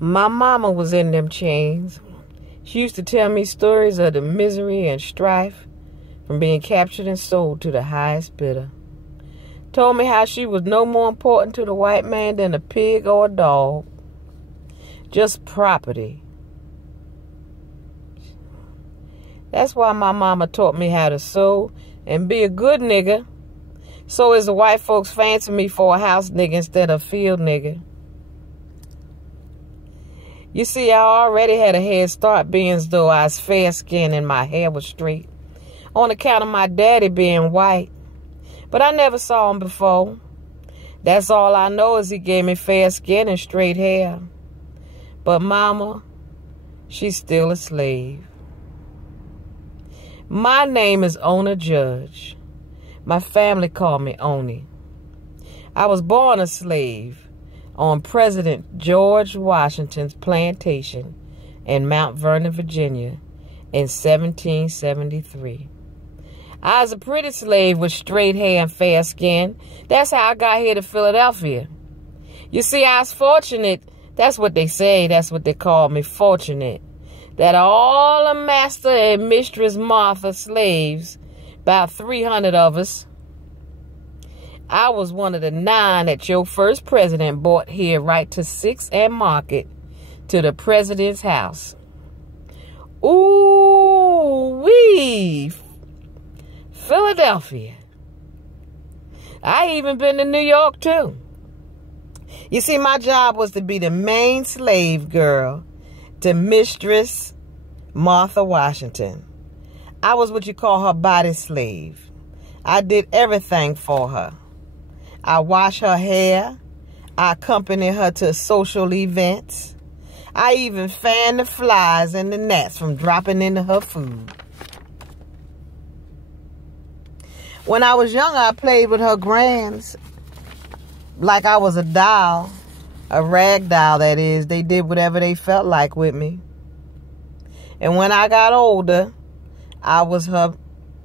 My mama was in them chains. She used to tell me stories of the misery and strife from being captured and sold to the highest bidder. Told me how she was no more important to the white man than a pig or a dog. Just property. That's why my mama taught me how to sew and be a good nigga. So as the white folks fancy me for a house nigga instead of field nigga. You see, I already had a head start being as though I was fair-skinned and my hair was straight, on account of my daddy being white. But I never saw him before. That's all I know is he gave me fair skin and straight hair. But mama, she's still a slave. My name is Ona Judge. My family called me Oni. I was born a slave on President George Washington's plantation in Mount Vernon, Virginia in 1773. I was a pretty slave with straight hair and fair skin. That's how I got here to Philadelphia. You see, I was fortunate. That's what they say. That's what they call me, fortunate. That all of Master and Mistress Martha slaves, about 300 of us, I was one of the 9 that your first president brought here right to 6th and Market to the president's house. Ooh-wee! Philadelphia. I even been to New York too. You see, my job was to be the main slave girl to Mistress Martha Washington. I was what you call her body slave. I did everything for her. I washed her hair. I accompanied her to social events. I even fanned the flies and the gnats from dropping into her food. When I was young, I played with her grands like I was a doll, a rag doll, that is. They did whatever they felt like with me. And when I got older, I was her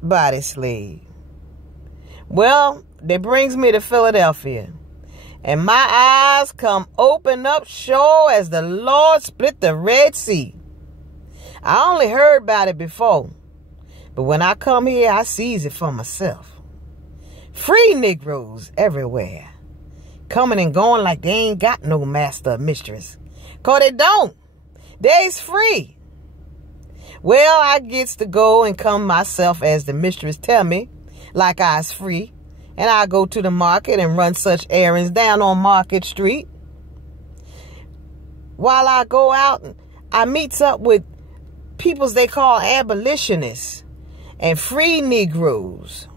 body slave. Well, that brings me to Philadelphia. And my eyes come open up sure as the Lord split the Red Sea. I only heard about it before. But when I come here, I sees it for myself. Free Negroes everywhere. Coming and going like they ain't got no master or mistress. 'Cause they don't. They's free. Well, I gets to go and come myself as the mistress tell me, like I's free. And I go to the market and run such errands down on Market Street. While I go out, I meets up with peoples they call abolitionists and free Negroes.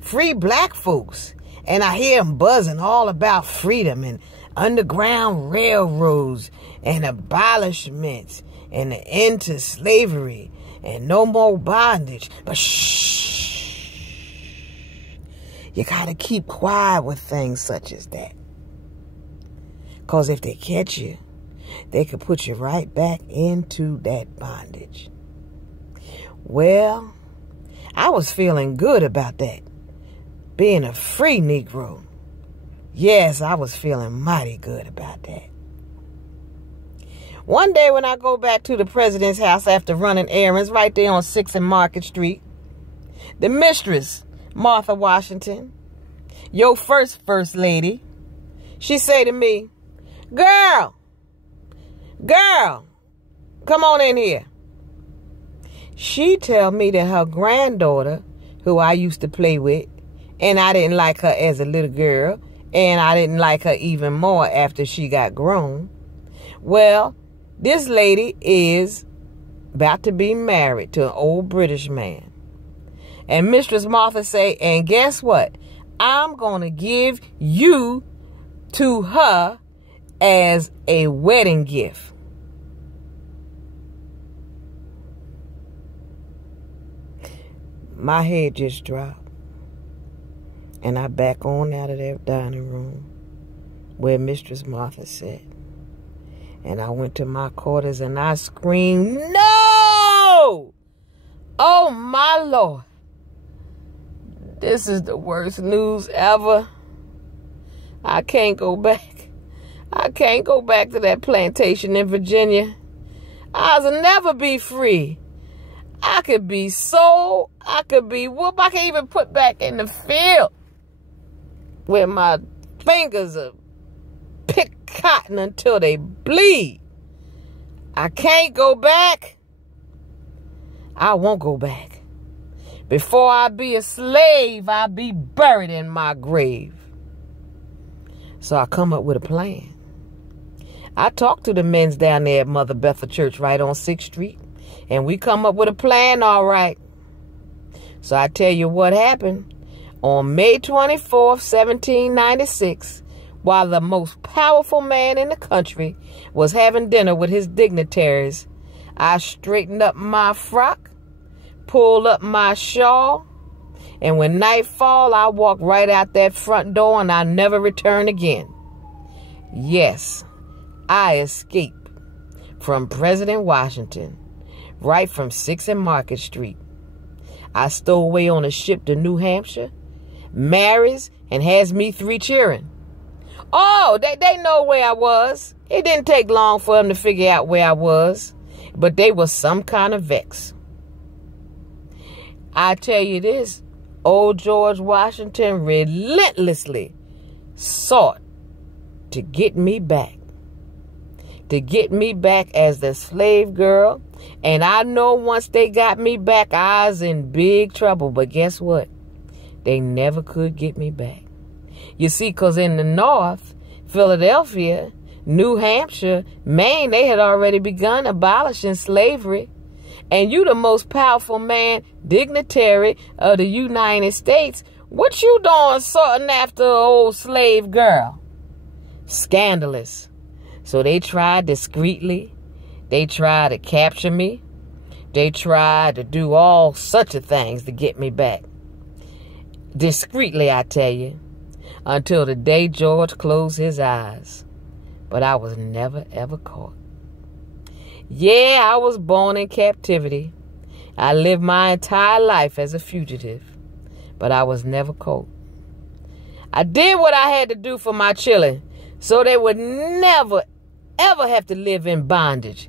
Free black folks. And I hear them buzzing all about freedom and underground railroads and abolishments and the end to slavery and no more bondage. But shh. You gotta keep quiet with things such as that. 'Cause if they catch you, they could put you right back into that bondage. Well, I was feeling good about that. Being a free Negro. Yes, I was feeling mighty good about that. One day when I go back to the president's house after running errands right there on 6th and Market Street, the mistress, Martha Washington, your first lady, she say to me, girl, come on in here. She tell me that her granddaughter, who I used to play with, and I didn't like her as a little girl, and I didn't like her even more after she got grown. Well, this lady is about to be married to an old British man. And Mistress Martha say, and guess what? I'm going to give you to her as a wedding gift. My head just dropped. And I back on out of that dining room where Mistress Martha sat. And I went to my quarters and I screamed, no! Oh, my Lord. This is the worst news ever. I can't go back. I can't go back to that plantation in Virginia. I'll never be free. I could be sold. I could be whooped. I can even put back in the field where my fingers are pick cotton until they bleed. I can't go back. I won't go back. Before I be a slave, I'll be buried in my grave. So I come up with a plan. I talked to the men's down there at Mother Bethel Church right on 6th Street. And we come up with a plan, all right. So I tell you what happened. On May 24th, 1796, while the most powerful man in the country was having dinner with his dignitaries, I straightened up my frock, pulled up my shawl, and when night fall, I walked right out that front door and I never returned again. Yes, I escaped from President Washington, right from 6th and Market Street. I stowed away on a ship to New Hampshire, marries, and has me 3 children. Oh, they know where I was. It didn't take long for them to figure out where I was, but they were some kind of vexed. I tell you this, old George Washington relentlessly sought to get me back. To get me back as the slave girl. And I know once they got me back, I was in big trouble. But guess what? They never could get me back. You see, because in the North, Philadelphia, New Hampshire, Maine, they had already begun abolishing slavery. And you the most powerful man, dignitary of the United States. What you doing sorting after an old slave girl? Scandalous. So they tried discreetly. They tried to capture me. They tried to do all such of things to get me back. Discreetly, I tell you. Until the day George closed his eyes. But I was never, ever caught. Yeah, I was born in captivity. I lived my entire life as a fugitive. But I was never caught. I did what I had to do for my children, so they would never, ever have to live in bondage